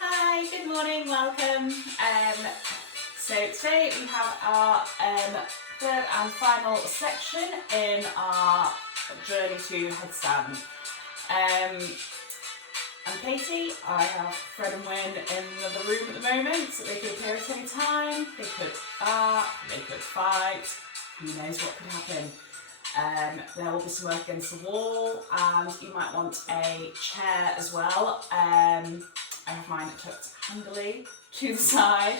Hi, good morning, welcome. So today we have our third and final section in our journey to headstand. I'm Katie. I have Fred and Wynne in the room at the moment, so they could appear at any time. They could bark, they could fight, who knows what could happen. There will be some work against the wall, and you might want a chair as well. I have mine tucked handily to the side.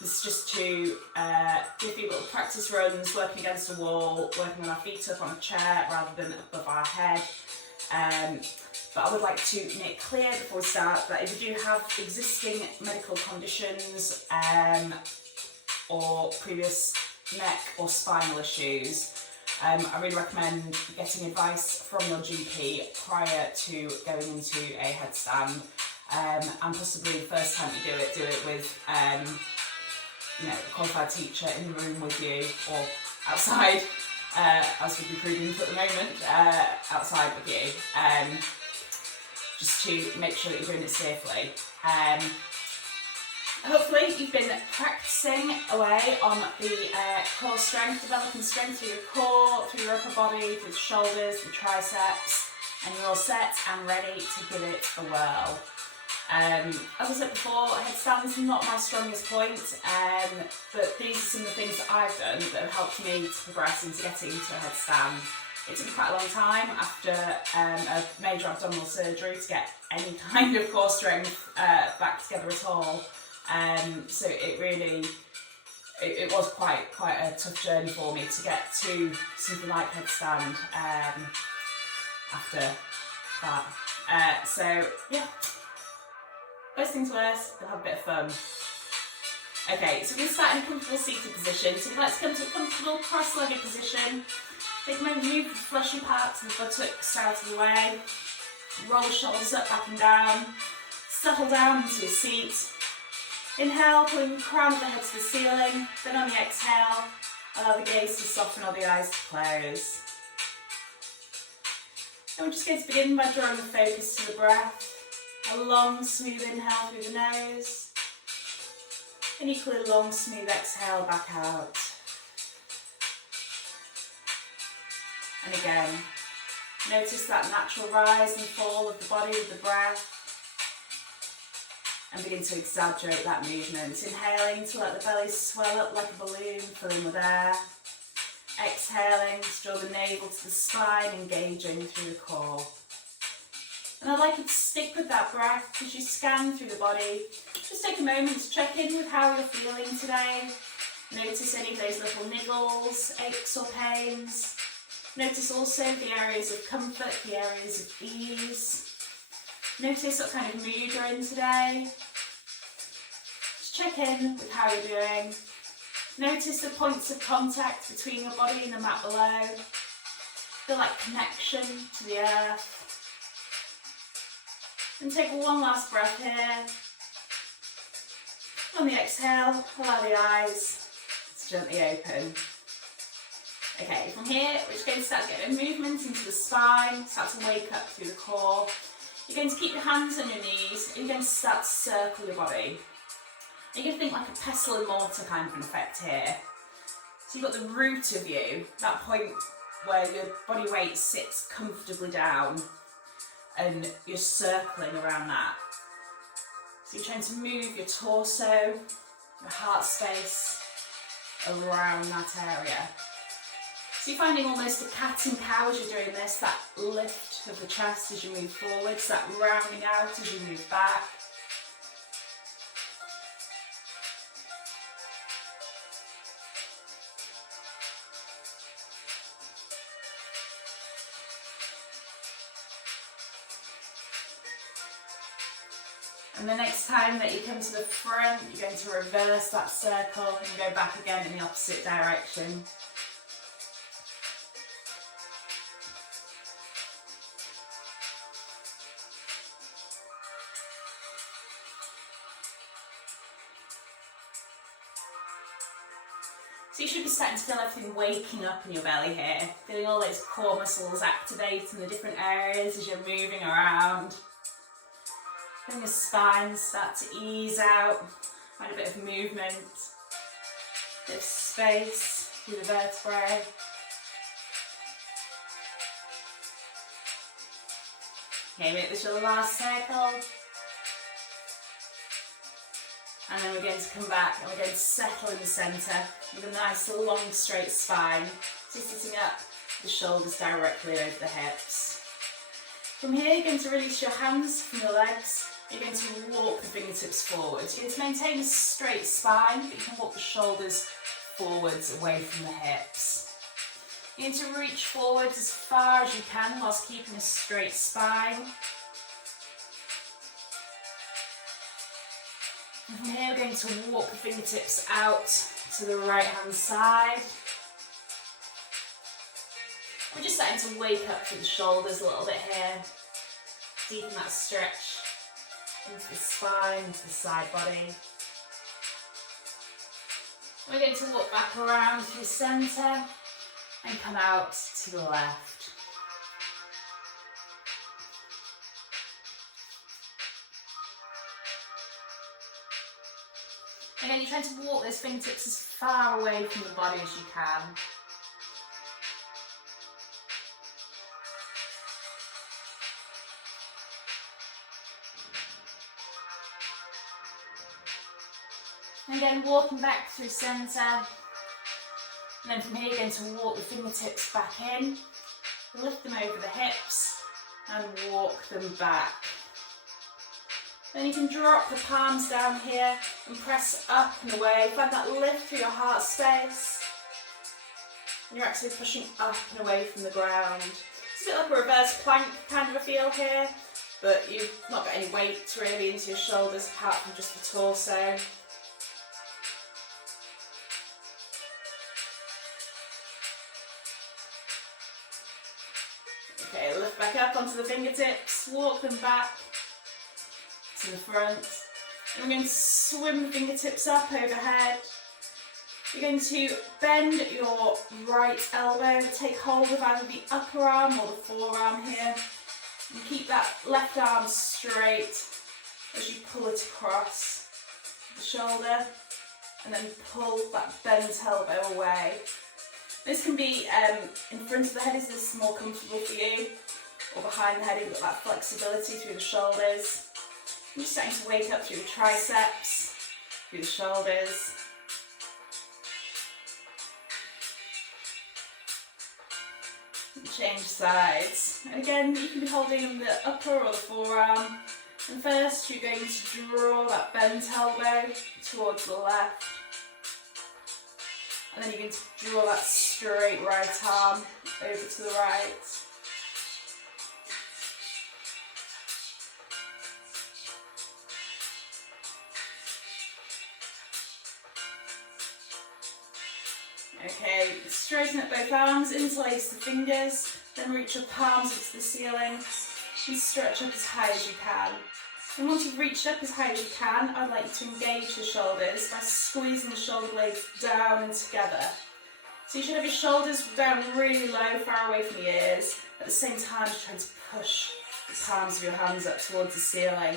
This is just to do a few little practice runs, working against the wall, working with our feet up on a chair rather than above our head. But I would like to make clear before we start that if you do have existing medical conditions or previous neck or spinal issues, I really recommend getting advice from your GP prior to going into a headstand, and possibly the first time you do it with a qualified teacher in the room with you, or outside, as would be prudent at the moment, outside with you, just to make sure that you're doing it safely. Hopefully you've been practicing away on the core strength, developing strength through your core, through your upper body, through the shoulders, the triceps, and you're all set and ready to give it a whirl. As I said before, headstand is not my strongest point, but these are some of the things that I've done that have helped me to progress into getting into a headstand. It took quite a long time after a major abdominal surgery to get any kind of core strength back together at all. So it was quite a tough journey for me to get to something like headstand after that. So yeah, first things first, we'll have a bit of fun. Okay, so we're going to start in a comfortable seated position. So let's come to a comfortable cross-legged position. Take a moment to move the fleshy parts of the buttocks out of the way. Roll the shoulders up, back and down. Settle down into your seat. Inhale, pulling the crown of the head to the ceiling. Then on the exhale, allow the gaze to soften or the eyes to close. And we're just going to begin by drawing the focus to the breath. A long, smooth inhale through the nose. And equally long, smooth exhale back out. And again, notice that natural rise and fall of the body with the breath. And begin to exaggerate that movement. Inhaling to let the belly swell up like a balloon, filling with air. Exhaling to draw the navel to the spine, engaging through the core. And I'd like you to stick with that breath as you scan through the body. Just take a moment to check in with how you're feeling today. Notice any of those little niggles, aches or pains. Notice also the areas of comfort, the areas of ease. Notice what kind of mood you're in today. Just check in with how you're doing. Notice the points of contact between your body and the mat below. Feel like connection to the earth. And take one last breath here. On the exhale, allow the eyes to gently open. Okay, from here, we're just going to start getting movement into the spine, start to wake up through the core. You're going to keep your hands on your knees, and you're going to start to circle your body. You're going to think like a pestle and mortar kind of an effect here. So you've got the root of you, that point where your body weight sits comfortably down, and you're circling around that. So you're trying to move your torso, your heart space around that area. So you're finding almost a cat and cow as you're doing this, that lift of the chest as you move forwards, that rounding out as you move back. And the next time that you come to the front, you're going to reverse that circle and go back again in the opposite direction. So you should be starting to feel everything waking up in your belly here, feeling all those core muscles activate in the different areas as you're moving around. Feeling your spine start to ease out, find a bit of movement, a bit of space through the vertebrae. Okay, make this your last circle. And then we're going to come back and we're going to settle in the centre with a nice long straight spine. So sitting up, the shoulders directly over the hips. From here you're going to release your hands from your legs. You're going to walk the fingertips forwards. You're going to maintain a straight spine, but you can walk the shoulders forwards away from the hips. You're going to reach forwards as far as you can whilst keeping a straight spine. And from here we're going to walk the fingertips out to the right hand side. We're just starting to wake up through the shoulders a little bit here. Deepen that stretch into the spine, into the side body. We're going to walk back around through the centre and come out to the left. Again, you're trying to walk those fingertips as far away from the body as you can. And again, walking back through centre. And then from here, you're going to walk the fingertips back in, lift them over the hips, and walk them back. Then you can drop the palms down here and press up and away. Find that lift through your heart space. And you're actually pushing up and away from the ground. It's a bit like a reverse plank kind of a feel here, but you've not got any weight really into your shoulders apart from just the torso. Okay, lift back up onto the fingertips, walk them back to the front. And we're going to swim the fingertips up overhead. You're going to bend your right elbow, take hold of either the upper arm or the forearm here, and keep that left arm straight as you pull it across the shoulder, and then pull that bent elbow away. This can be in front of the head, is this more comfortable for you? Or behind the head, you've got that flexibility through the shoulders. I'm just starting to wake up through the triceps, through the shoulders. And change sides. And again, you can be holding the upper or the forearm. And first, you're going to draw that bent elbow towards the left. And then you're going to draw that straight right arm over to the right. Okay, straighten up both arms, interlace the fingers, then reach your palms into the ceiling and stretch up as high as you can. And once you've reached up as high as you can, I'd like you to engage the shoulders by squeezing the shoulder blades down and together. So you should have your shoulders down really low, far away from the ears, at the same time as trying to push the palms of your hands up towards the ceiling.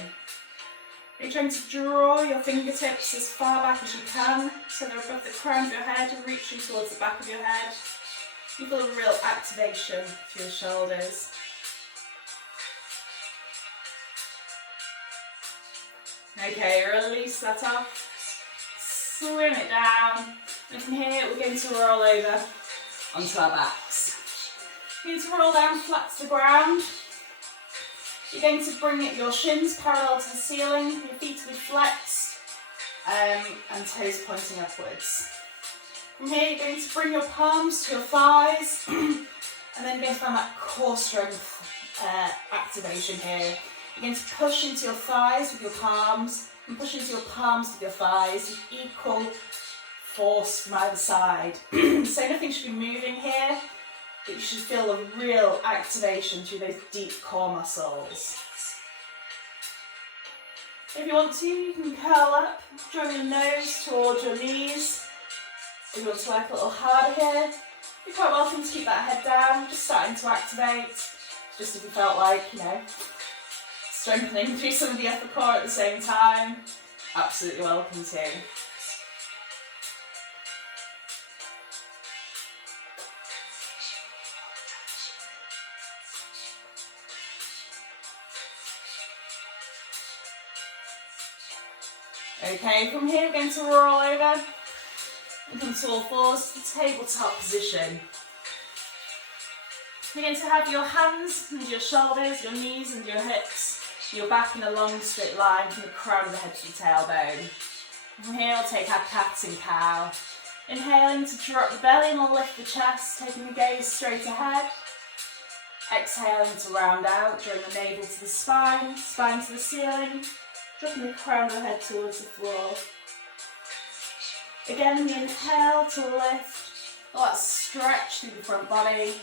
You're trying to draw your fingertips as far back as you can, so they're above the crown of your head and reaching towards the back of your head. You feel a real activation through the shoulders. Okay, release that off, swim it down, and from here we're going to roll over onto our backs. You're going to roll down flat to the ground. You're going to bring your shins parallel to the ceiling, your feet will be flexed and toes pointing upwards. From here you're going to bring your palms to your thighs and then you're going to find that core strength activation here. You're going to push into your thighs with your palms and push into your palms with your thighs with equal force from either side. So nothing should be moving here. But you should feel a real activation through those deep core muscles. If you want to, you can curl up, drawing your nose towards your knees. If you want to work a little harder here, you're quite welcome to keep that head down, just starting to activate. Just if you felt like, you know, strengthening through some of the upper core at the same time, absolutely welcome to. Okay, from here we're going to roll over and come to all fours to the tabletop position. You're going to have your hands and your shoulders, your knees and your hips, your back in a long straight line from the crown of the head to the tailbone. From here we'll take our cat and cow. Inhaling to drop the belly and we'll lift the chest, taking the gaze straight ahead. Exhaling to round out, drawing the navel to the spine, spine to the ceiling, dropping the crown of the head towards the floor. Again, we inhale to lift, let that stretch through the front body.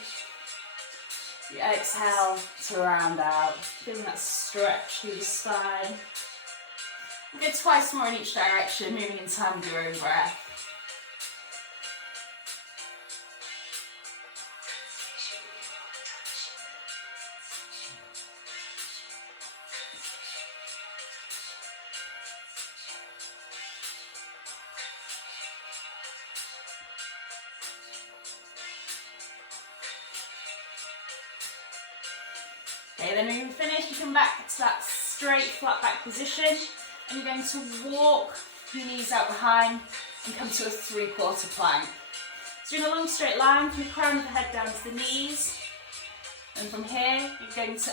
You exhale to round out, feeling that stretch through the spine. We'll go twice more in each direction, moving in time with your own breath. Okay, then when you're finished, you come back to that straight flat back position and you're going to walk your knees out behind and come to a 3/4 plank. So you're in a long straight line from the crown of the head down to the knees, and from here you're going to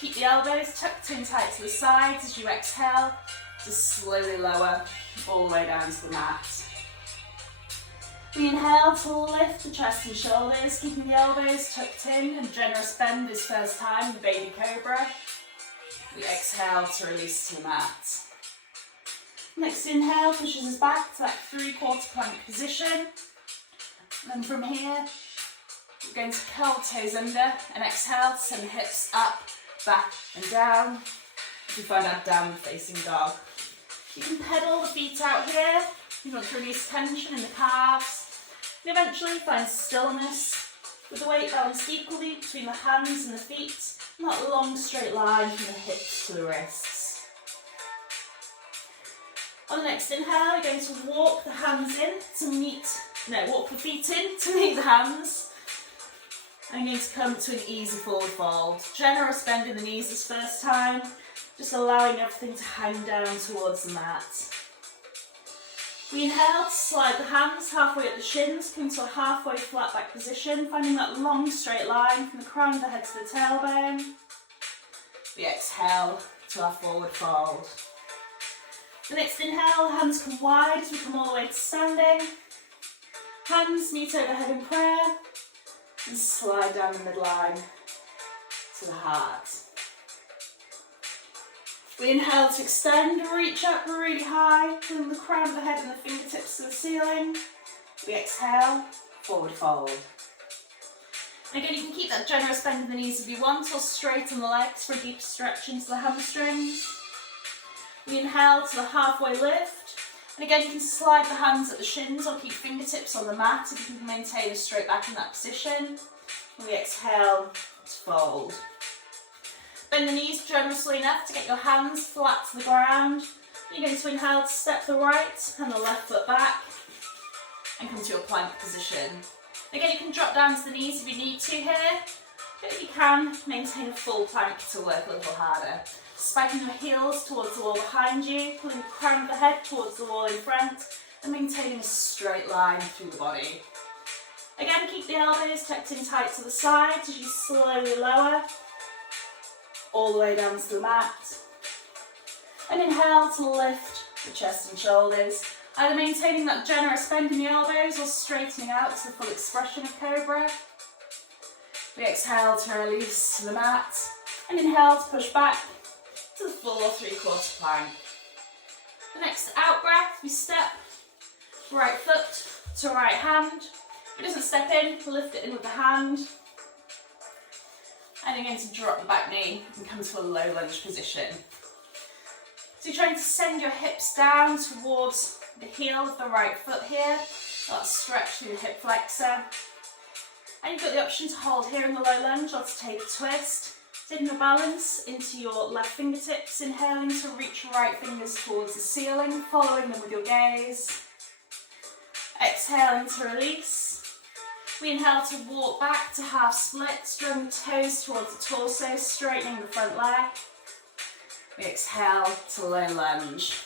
keep the elbows tucked in tight to the sides as you exhale to slowly lower all the way down to the mat. We inhale to lift the chest and shoulders, keeping the elbows tucked in and generous bend this first time, the baby cobra. We exhale to release to the mat. Next inhale pushes us back to that 3/4 plank position. And then from here, we're going to curl the toes under and exhale to send the hips up, back and down. As we find our downward facing dog. You can pedal the feet out here. You want to release tension in the calves and eventually find stillness with the weight balanced equally between the hands and the feet and that long straight line from the hips to the wrists. On the next inhale, you're going to walk the hands in to walk the feet in to meet the hands. And you're going to come to an easy forward fold. Generous bend in the knees this first time, just allowing everything to hang down towards the mat. We inhale to slide the hands halfway at the shins, come to a halfway flat back position, finding that long straight line from the crown of the head to the tailbone. We exhale to our forward fold. The next inhale, the hands come wide as we come all the way to standing. Hands meet overhead in prayer and slide down the midline to the heart. We inhale to extend, reach up really high, pulling the crown of the head and the fingertips to the ceiling. We exhale, forward fold. And again, you can keep that generous bend in the knees if you want, or straighten the legs for a deeper stretch into the hamstrings. We inhale to the halfway lift. And again, you can slide the hands at the shins or keep fingertips on the mat if you can maintain a straight back in that position. And we exhale to fold. Bend the knees generously enough to get your hands flat to the ground. You're going to inhale to step the right and the left foot back and come to your plank position. Again, you can drop down to the knees if you need to here, but if you can, maintain a full plank to work a little harder. Spiking your heels towards the wall behind you, pulling the crown of the head towards the wall in front and maintaining a straight line through the body. Again, keep the elbows tucked in tight to the sides as you slowly lower all the way down to the mat. And inhale to lift the chest and shoulders, either maintaining that generous bend in the elbows or straightening out to the full expression of cobra. We exhale to release to the mat and inhale to push back to the full 3/4 plank. The next out breath, we step right foot to right hand. If it doesn't step in, lift it in with the hand. And you're going to drop the back knee and come to a low lunge position. So you're trying to send your hips down towards the heel of the right foot here. That stretch through the hip flexor. And you've got the option to hold here in the low lunge or to take a twist. Taking your balance into your left fingertips, inhaling to reach your right fingers towards the ceiling, following them with your gaze. Exhaling to release. We inhale to walk back to half splits, drawing the toes towards the torso, straightening the front leg. We exhale to low lunge.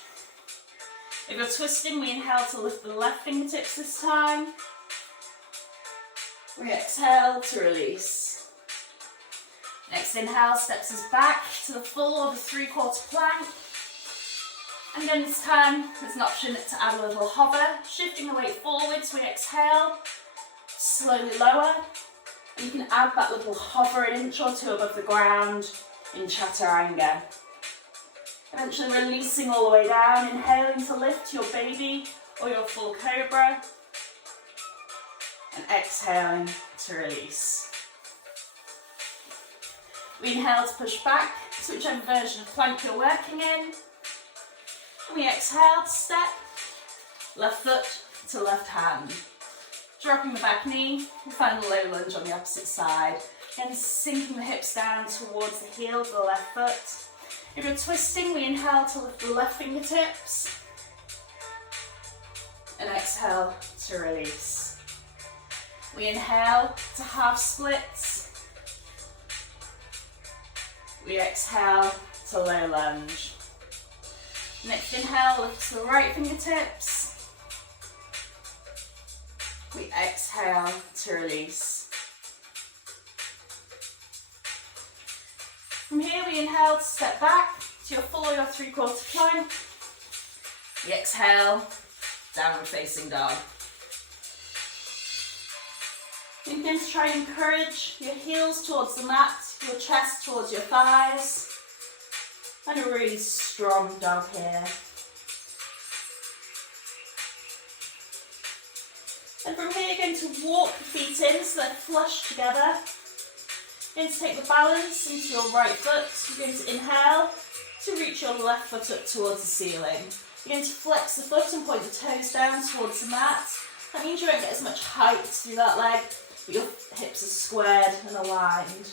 If you're twisting, we inhale to lift the left fingertips this time. We exhale to release. Next inhale steps us back to the full or the 3/4 plank. And then this time, there's an option to add a little hover, shifting the weight forwards. We exhale, slowly lower. And you can add that little hover an inch or two above the ground in chaturanga. Eventually releasing all the way down, inhaling to lift your baby or your full cobra. And exhaling to release. We inhale to push back to whichever version of plank you're working in. And we exhale to step, left foot to left hand. Dropping the back knee, we find the low lunge on the opposite side. Again, sinking the hips down towards the heel of the left foot. If you're twisting, we inhale to lift the left fingertips. And exhale to release. We inhale to half splits. We exhale to low lunge. Next inhale, lift to the right fingertips. We exhale to release. From here, we inhale to step back to your full or your 3/4 plank. We exhale, downward facing dog. You're going to try and encourage your heels towards the mat, your chest towards your thighs. And a really strong dog here. And from here, you're going to walk the feet in so they're flush together. You're going to take the balance into your right foot. You're going to inhale to reach your left foot up towards the ceiling. You're going to flex the foot and point the toes down towards the mat. That means you won't get as much height through that leg, but your hips are squared and aligned.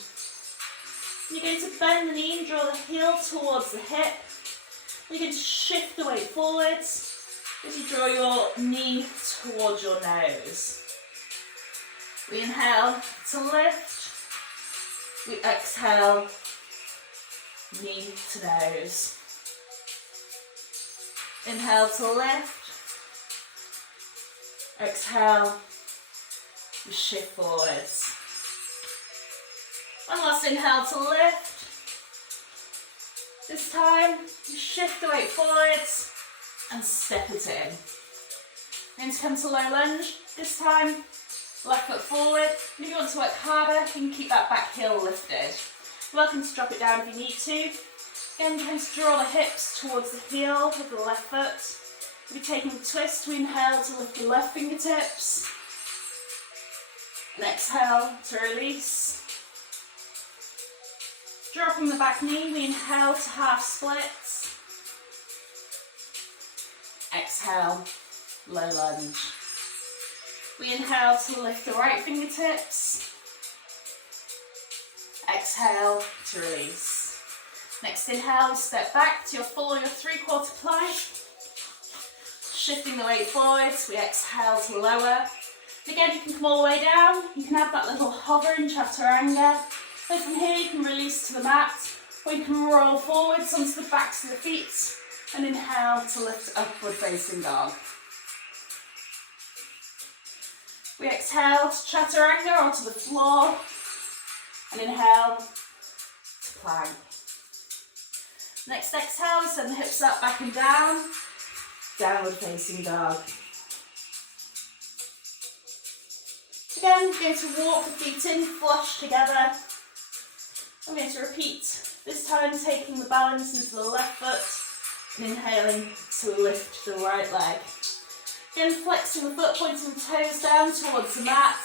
You're going to bend the knee and draw the heel towards the hip. You're going to shift the weight forwards as you draw your knee towards your nose. We inhale to lift. We exhale, knee to nose. Inhale to lift. Exhale, we shift forwards. One last inhale to lift. This time, you shift the weight forwards and step it in. Going to come to low lunge. This time, left foot forward. And if you want to work harder, you can keep that back heel lifted. You're welcome to drop it down if you need to. Again, you're going to draw the hips towards the heel of the left foot. If you're taking a twist, we inhale to lift the left fingertips. And exhale to release. Dropping the back knee, we inhale to half splits. Exhale, low lunge. We inhale to lift the right fingertips. Exhale to release. Next inhale, step back to your full or your 3/4 plank. Shifting the weight forwards, we exhale to lower. Again, you can come all the way down. You can have that little hover in chaturanga. So from here, you can release to the mat, or you can roll forwards onto the backs of the feet and inhale to lift upward facing dog. We exhale to chaturanga onto the floor and inhale to plank. Next exhale, send the hips up, back and down, downward facing dog. Again, we're going to walk the feet in, flush together. I'm going to repeat, this time taking the balance into the left foot and inhaling to lift the right leg. Again, flexing the foot, pointing the toes down towards the mat,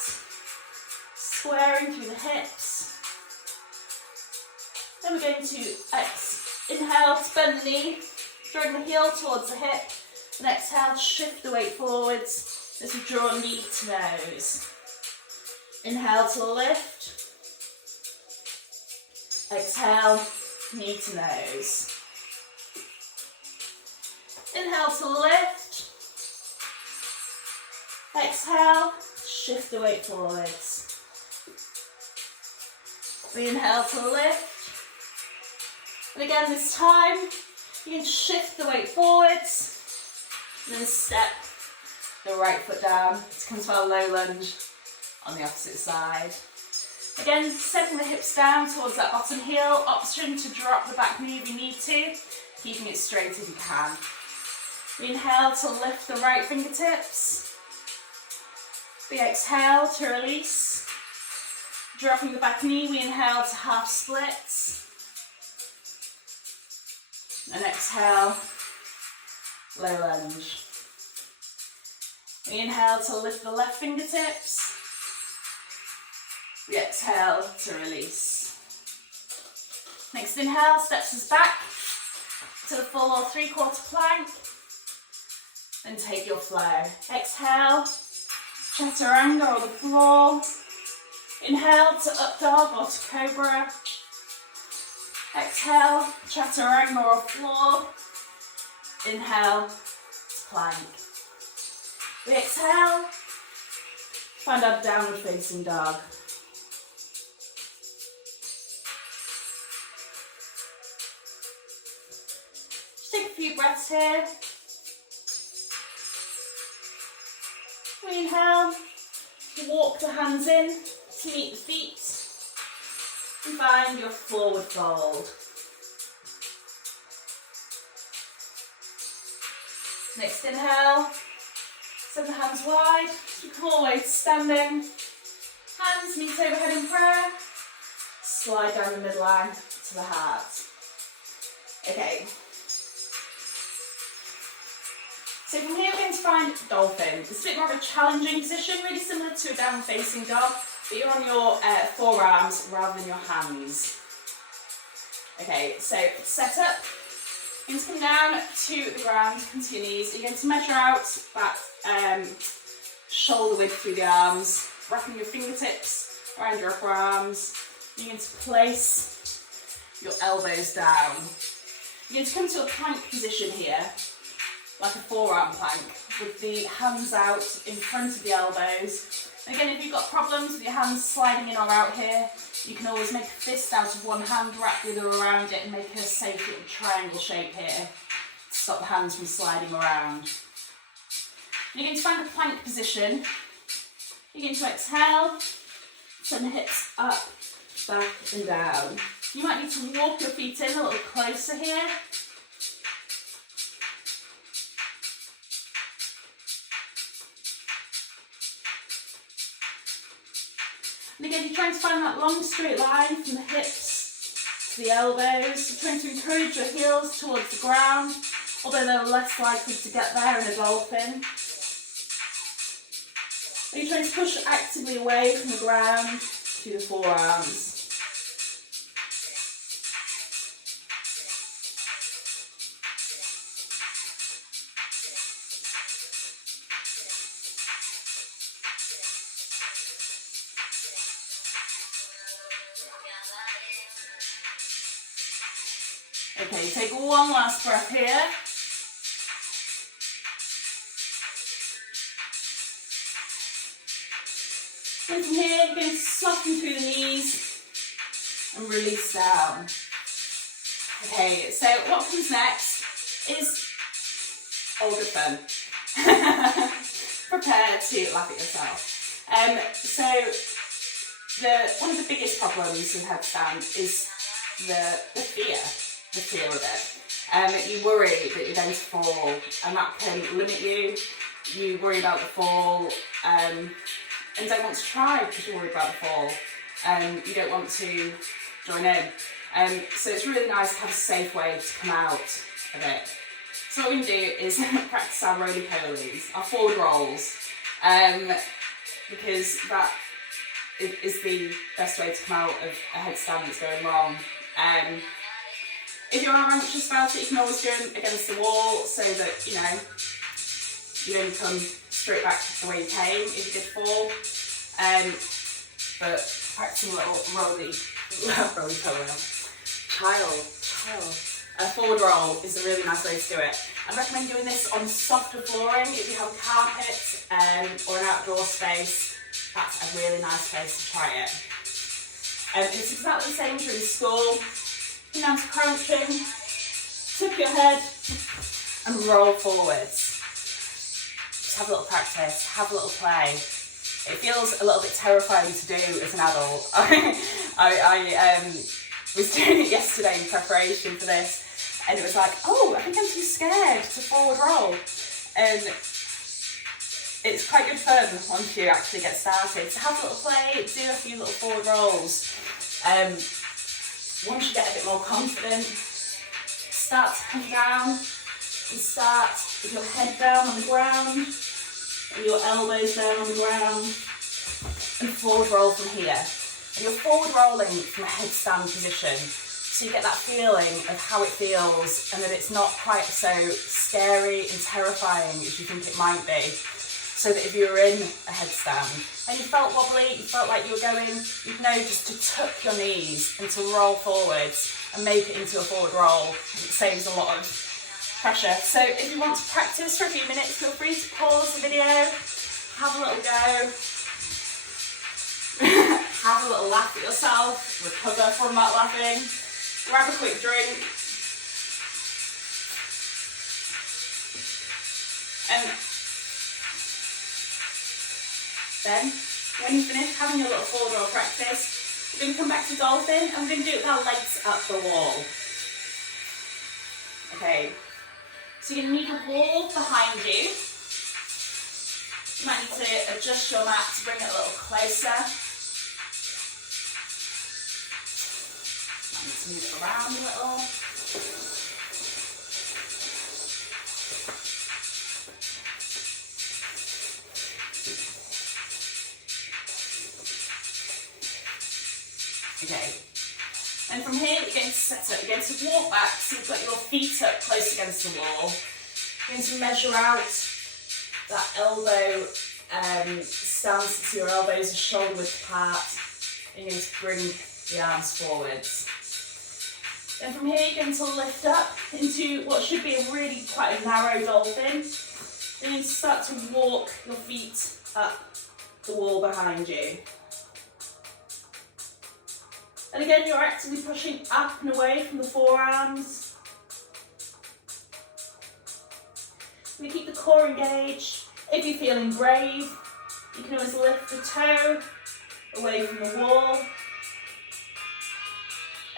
squaring through the hips. Then we're going to inhale to bend the knee, drawing the heel towards the hip, and exhale to shift the weight forwards Let's draw knee to nose. Inhale to lift. Exhale, knee to nose. Inhale to lift. Exhale, shift the weight forwards. We inhale to lift. And again this time, you can shift the weight forwards. And then step the right foot down to come to our low lunge on the opposite side. Again, stepping the hips down towards that bottom heel. Option to drop the back knee if you need to, keeping it straight if you can. We inhale to lift the right fingertips. We exhale to release. Dropping the back knee, we inhale to half splits. And exhale, low lunge. We inhale to lift the left fingertips. We exhale to release. Next inhale steps us back to the full or three-quarter plank. Then take your flow. Exhale, chaturanga or the floor. Inhale to up dog or to cobra. Exhale, chaturanga or floor. Inhale to plank. We exhale, find our downward facing dog. Just take a few breaths here. We inhale, walk the hands in to meet the feet and find your forward fold. Next inhale, send the hands wide, you come all the way to standing, hands meet overhead in prayer, slide down the midline to the heart. Okay. So from here we're going to find dolphin. It's a bit more of a challenging position, really similar to a down facing dog, but you're on your forearms rather than your hands. Okay, so set up. You're going to come down to the ground, to your knees. You're going to measure out that shoulder width through the arms, wrapping your fingertips around your upper arms. You're going to place your elbows down. You're going to come to a plank position here, like a forearm plank, with the hands out in front of the elbows. And again, if you've got problems with your hands sliding in or out here, you can always make a fist out of one hand, wrap the other around it and make a safe little triangle shape here to stop the hands from sliding around. You're going to find a plank position. You're going to exhale, send the hips up, back and down. You might need to walk your feet in a little closer here. And again, you're trying to find that long straight line from the hips to the elbows. You're trying to encourage your heels towards the ground, although they're less likely to get there in a dolphin. And you're trying to push actively away from the ground to the forearms. Okay, take one last breath here. And from here, you're going to soften through the knees and release down. Okay, so what comes next is all good fun. Prepare to laugh at yourself. One of the biggest problems with headstand is the fear of it. You worry that you're going to fall, and that can limit you. You worry about the fall, and don't want to try because you worry about the fall. You don't want to join in. So it's really nice to have a safe way to come out of it. So what we're going to do is practice our roly-polies, our forward rolls, because that is the best way to come out of a headstand that's going wrong. If you are anxious about it, you can always go against the wall so that, you only come straight back the way you came if you did fall. But practicing a little roly forward roll is a really nice way to do it. I recommend doing this on softer flooring. If you have a carpet or an outdoor space, that's a really nice place to try it. It's exactly the same during school. Come down to crouching, tip your head and roll forwards. Just have a little practice, have a little play. It feels a little bit terrifying to do as an adult. I was doing it yesterday in preparation for this, and it was like, oh, I think I'm too scared to forward roll. And it's quite good fun once you actually get started. So have a little play, do a few little forward rolls. Once you get a bit more confident, start to come down and start with your head down on the ground and your elbows down on the ground and forward roll from here. And you're forward rolling from a headstand position, so you get that feeling of how it feels and that it's not quite so scary and terrifying as you think it might be. So that if you were in a headstand and you felt wobbly, you felt like you were going, you'd know just to tuck your knees and to roll forwards and make it into a forward roll. It saves a lot of pressure. So if you want to practice for a few minutes, feel free to pause the video, have a little go, have a little laugh at yourself, recover from that laughing, grab a quick drink, and then, when you finish having your little forward roll practice, we're going to come back to dolphin and we're going to do it with our legs up the wall. Okay, so you're going to need a wall behind you. You might need to adjust your mat to bring it a little closer. Might need to move it around a little. Okay, and from here you're going to set up, you're going to walk back so you've got your feet up close against the wall. You're going to measure out that elbow stance so your elbows are shoulder width apart, and you're going to bring the arms forwards. Then from here you're going to lift up into what should be a really quite a narrow dolphin. Then you start to walk your feet up the wall behind you. And again, you're actively pushing up and away from the forearms. We keep the core engaged. If you're feeling brave, you can always lift the toe away from the wall.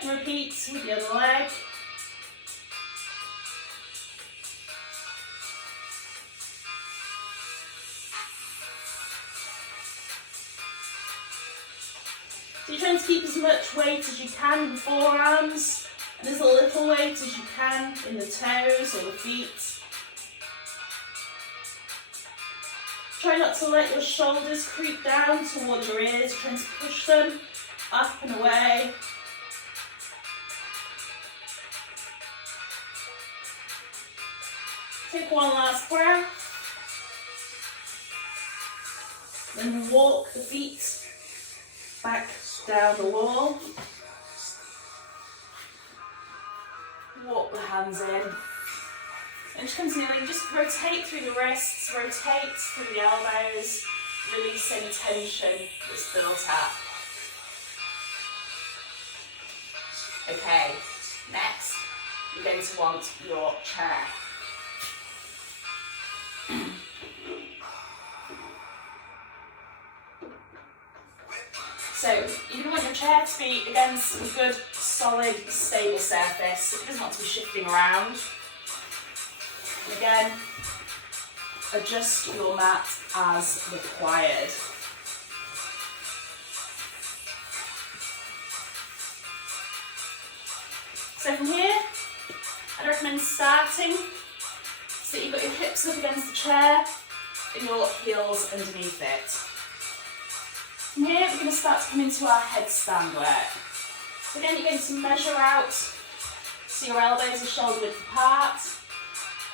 And repeat with the other leg. So you're trying to keep as much weight as you can in the forearms, and as little weight as you can in the toes or the feet. Try not to let your shoulders creep down towards your ears, trying to push them up and away. Take one last breath. Then walk the feet back down the wall. Walk the hands in. And just continuing, just rotate through the wrists, rotate through the elbows, release any tension that's built up. Okay, next you're going to want your chair. So you're going to want your chair to be against a good, solid, stable surface. It doesn't want to be shifting around. And again, adjust your mat as required. So from here, I'd recommend starting so that you've got your hips up against the chair and your heels underneath it. From here, we're going to start to come into our headstand work. So again, you're going to measure out so your elbows are shoulder width apart,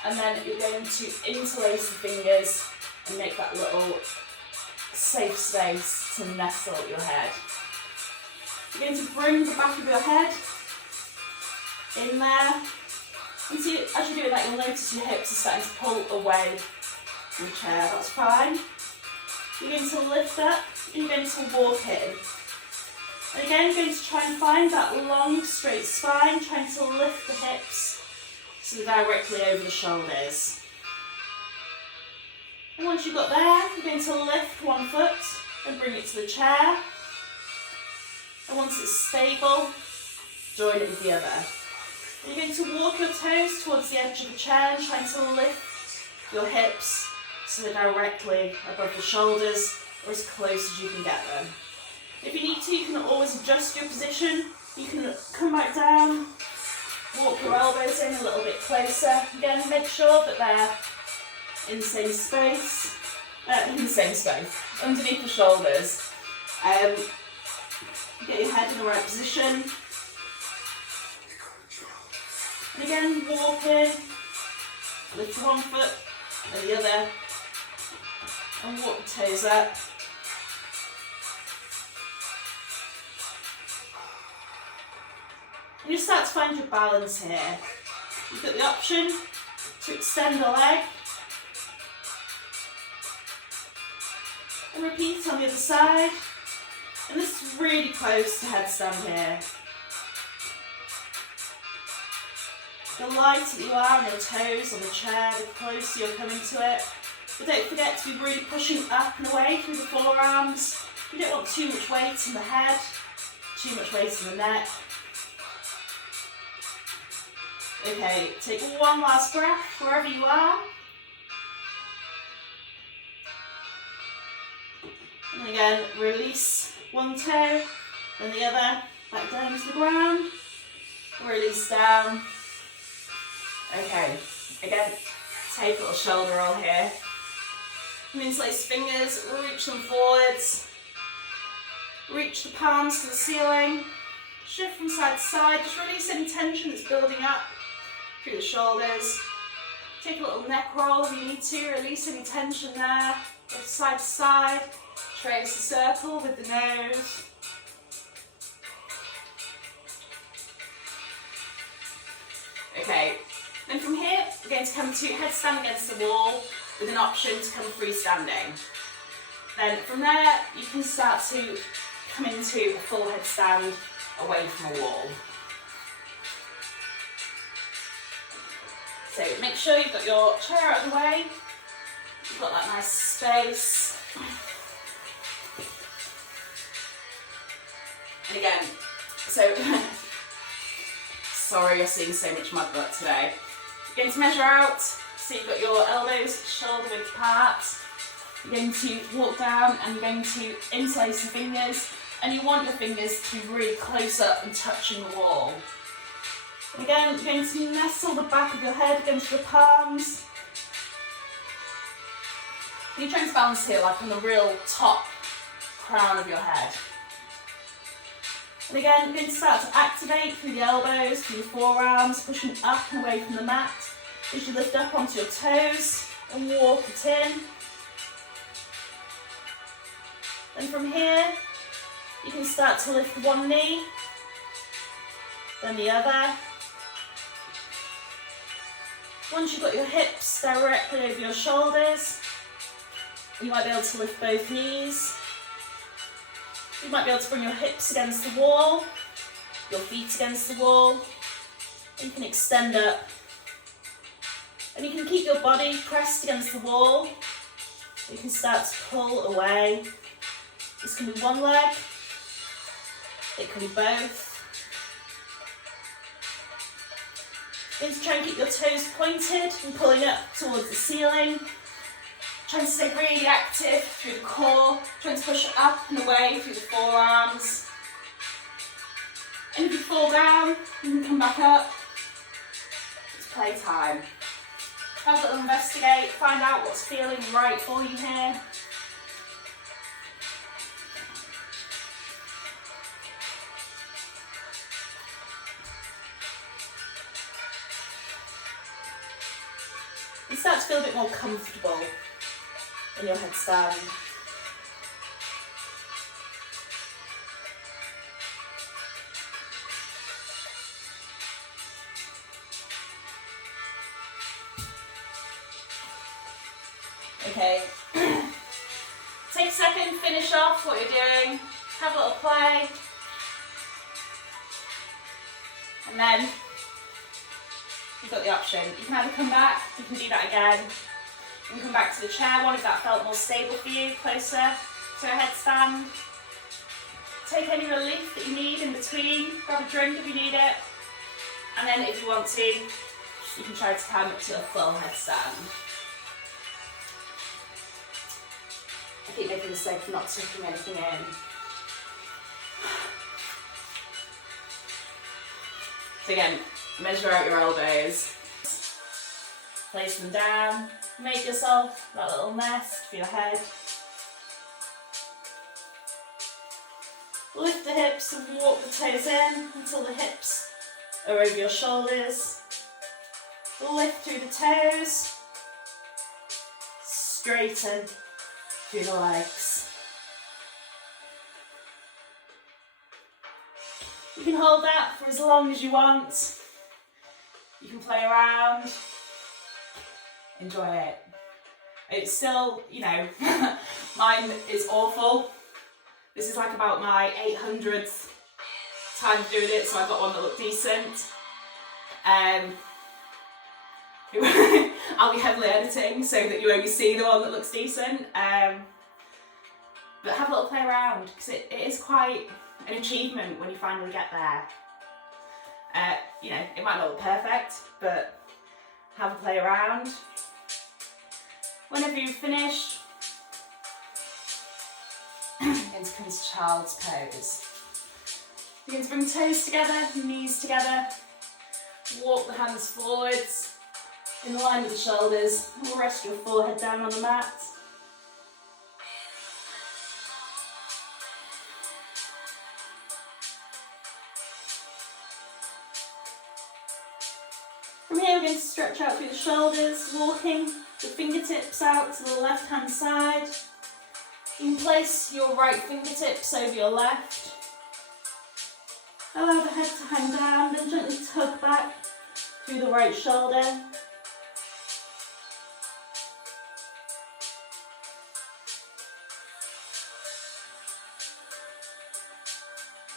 and then you're going to interlace the fingers and make that little safe space to nestle your head. You're going to bring the back of your head in there. And see, as you do that, you'll notice your hips are starting to pull away from the chair. That's fine. You're going to lift up and you're going to walk in. And again, you're going to try and find that long, straight spine, trying to lift the hips so they're directly over the shoulders. And once you've got there, you're going to lift one foot and bring it to the chair. And once it's stable, join it with the other. And you're going to walk your toes towards the edge of the chair and trying to lift your hips so they're directly above the shoulders or as close as you can get them. If you need to, you can always adjust your position. You can come back down, walk your elbows in a little bit closer. Again, make sure that they're in the same space, underneath the shoulders. Get your head in the right position. And again, walk in, lift one foot and the other, and walk the toes up. And you start to find your balance here. You've got the option to extend the leg and repeat on the other side. And this is really close to headstand here. The lighter you are on your toes on the chair, the closer you're coming to it. But don't forget to be really pushing up and away through the forearms. You don't want too much weight in the head, too much weight in the neck. Okay, take one last breath wherever you are. And again, release one toe and the other back down to the ground. Release down. Okay, again, take a little shoulder roll here. Interlace fingers, reach them forwards. Reach the palms to the ceiling. Shift from side to side. Just release any tension that's building up through the shoulders. Take a little neck roll if you need to. Release any tension there. Go side to side. Trace a circle with the nose. Okay. Then from here, we're going to come to headstand against the wall with an option to come freestanding. Then from there, you can start to come into a full headstand away from a wall. So make sure you've got your chair out of the way, you've got that nice space. And again, so, sorry you're seeing so much mud butt today. You're going to measure out, so you've got your elbows shoulder width apart. You're going to walk down and you're going to interlace the fingers, and you want your fingers to be really close up and touching the wall. And again, you're going to nestle the back of your head against your palms. You're trying to balance here like on the real top crown of your head. And again, you're going to start to activate through the elbows, through the forearms, pushing up and away from the mat as you lift up onto your toes and walk it in. And from here, you can start to lift one knee, then the other. Once you've got your hips directly over your shoulders, you might be able to lift both knees. You might be able to bring your hips against the wall, your feet against the wall. You can extend up. And you can keep your body pressed against the wall. You can start to pull away. This can be one leg. It can be both. You need to try and keep your toes pointed and pulling up towards the ceiling. Trying to stay really active through the core, trying to push up and away through the forearms. And if you fall down, you can come back up. It's playtime. Have a little investigate, find out what's feeling right for you here. you start to feel a bit more comfortable in your headstand. Okay, take a second, finish off what you're doing, have a little play, and then you've got the option. You can either come back, you can do that again, you can come back to the chair one if that felt more stable for you, closer to a headstand. Take any relief that you need in between, grab a drink if you need it, and then if you want to, you can try to climb up to your full headstand. I keep making the mistake of not tucking anything in. So again, measure out your elbows. Place them down. Make yourself that little nest for your head. Lift the hips and walk the toes in until the hips are over your shoulders. Lift through the toes. Straighten through the legs. You can hold that for as long as you want. You can play around. Enjoy it. It's still, you know, mine is awful. This is like about my 800th time doing it, so I've got one that looked decent. I'll be heavily editing so that you only see the one that looks decent. But have a little play around, because it is quite an achievement when you finally get there. You know, it might not look perfect, but have a play around. Whenever you've finished, into comes child's pose. Begin to bring toes together, knees together, walk the hands forwards, in line with the shoulders. Rest your forehead down on the mat. From here we're going to stretch out through the shoulders, walking the fingertips out to the left hand side. You can place your right fingertips over your left. Allow the head to hang down, then gently tug back through the right shoulder.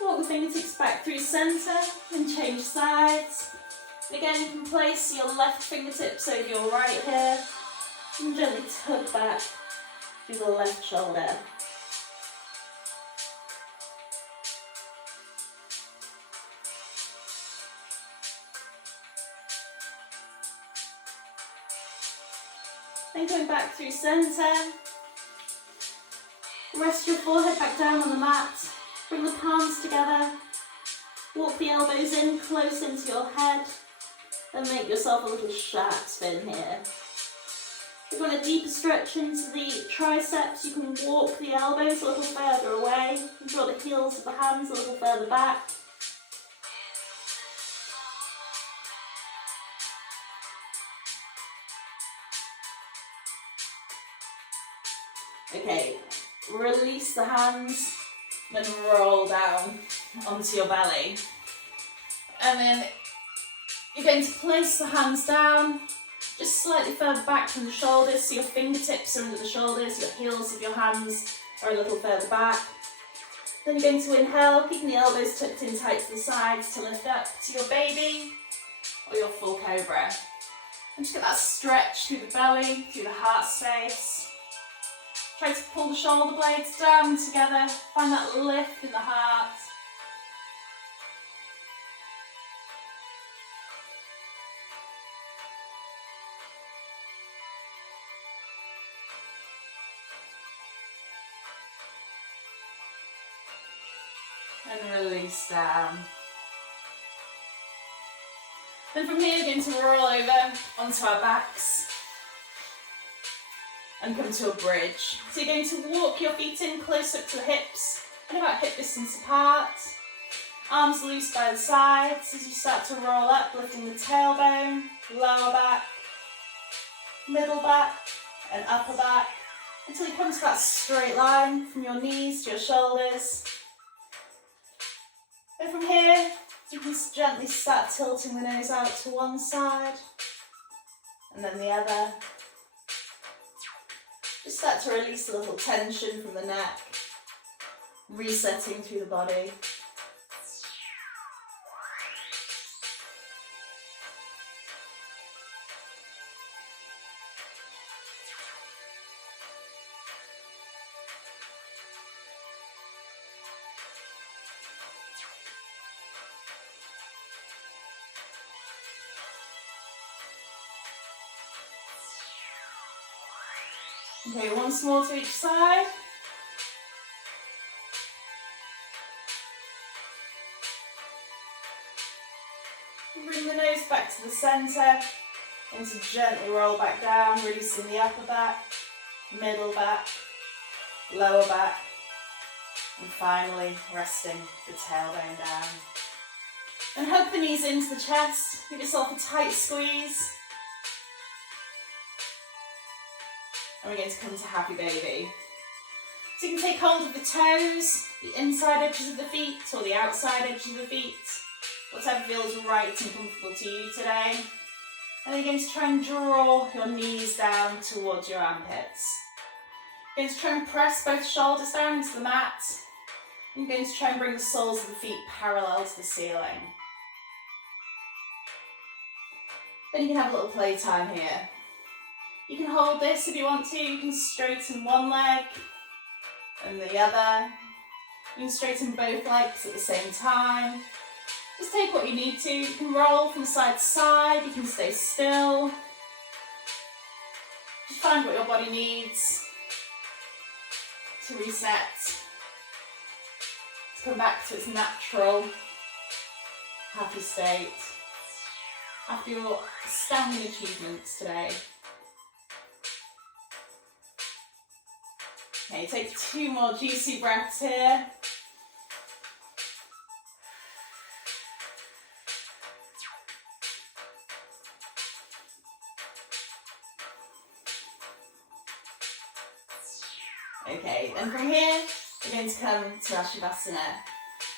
Walk the fingertips back through centre and change sides. Again, you can place your left fingertips over your right here and gently tug back through the left shoulder. Then going back through centre. Rest your forehead back down on the mat. Bring the palms together. Walk the elbows in close into your head. Then make yourself a little shark spin here. If you want a deeper stretch into the triceps, you can walk the elbows a little further away and draw the heels of the hands a little further back. Okay, release the hands, then roll down onto your belly. And then you're going to place the hands down, just slightly further back from the shoulders, so your fingertips are under the shoulders, your heels of your hands are a little further back. Then you're going to inhale, keeping the elbows tucked in tight to the sides to lift up to your baby or your full cobra. And just get that stretch through the belly, through the heart space. Try to pull the shoulder blades down together, find that lift in the heart. And release down. Then from here, we're going to roll over onto our backs and come to a bridge. So you're going to walk your feet in close up to the hips, and about hip distance apart. Arms loose by the sides as you start to roll up, lifting the tailbone, lower back, middle back, and upper back, until you come to that straight line from your knees to your shoulders. And from here, you can gently start tilting the nose out to one side, and then the other. Just start to release a little tension from the neck, resetting through the body. Okay, once more to each side. Bring the nose back to the centre, and to gently roll back down, releasing the upper back, middle back, lower back, and finally resting the tailbone down. And hug the knees into the chest, give yourself a tight squeeze. And we're going to come to happy baby. So you can take hold of the toes, the inside edges of the feet, or the outside edges of the feet, whatever feels right and comfortable to you today. And then you're going to try and draw your knees down towards your armpits. You're going to try and press both shoulders down into the mat. And you're going to try and bring the soles of the feet parallel to the ceiling. Then you can have a little playtime here. You can hold this if you want to. You can straighten one leg and the other. You can straighten both legs at the same time. Just take what you need to. You can roll from side to side. You can stay still. Just find what your body needs to reset, to come back to its natural, happy state after your astounding achievements today. Okay, take 2 more juicy breaths here. Okay, and from here, we're going to come to Shavasana.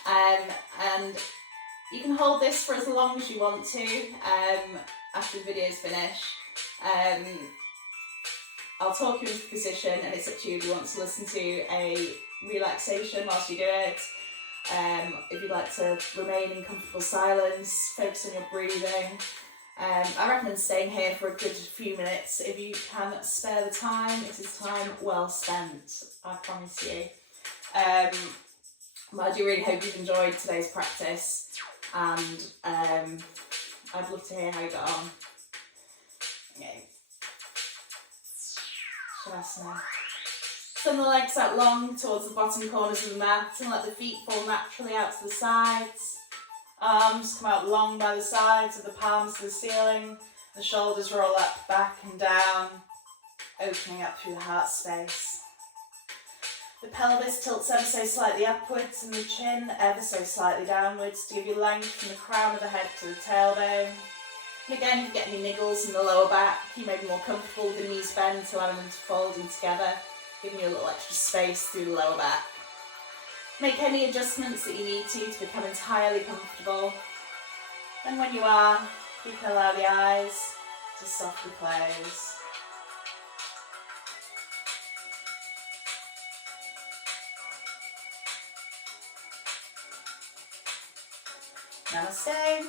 And you can hold this for as long as you want to after the video's finished. I'll talk you into position, and it's up to you if you want to listen to a relaxation whilst you do it. If you'd like to remain in comfortable silence, focus on your breathing. I recommend staying here for a good few minutes. If you can spare the time, it is time well spent, I promise you. But I do really hope you've enjoyed today's practice, and I'd love to hear how you got on. Okay. Shavasana. Send the legs out long towards the bottom corners of the mat and let the feet fall naturally out to the sides. Arms come out long by the sides of the palms to the ceiling. The shoulders roll up, back and down, opening up through the heart space. The pelvis tilts ever so slightly upwards and the chin ever so slightly downwards to give you length from the crown of the head to the tailbone. And again, if you get any niggles in the lower back, you may be more comfortable with the knees bent, allowing them to fold in together, giving you a little extra space through the lower back. Make any adjustments that you need to become entirely comfortable. And when you are, you can allow the eyes to softly close. Namaste.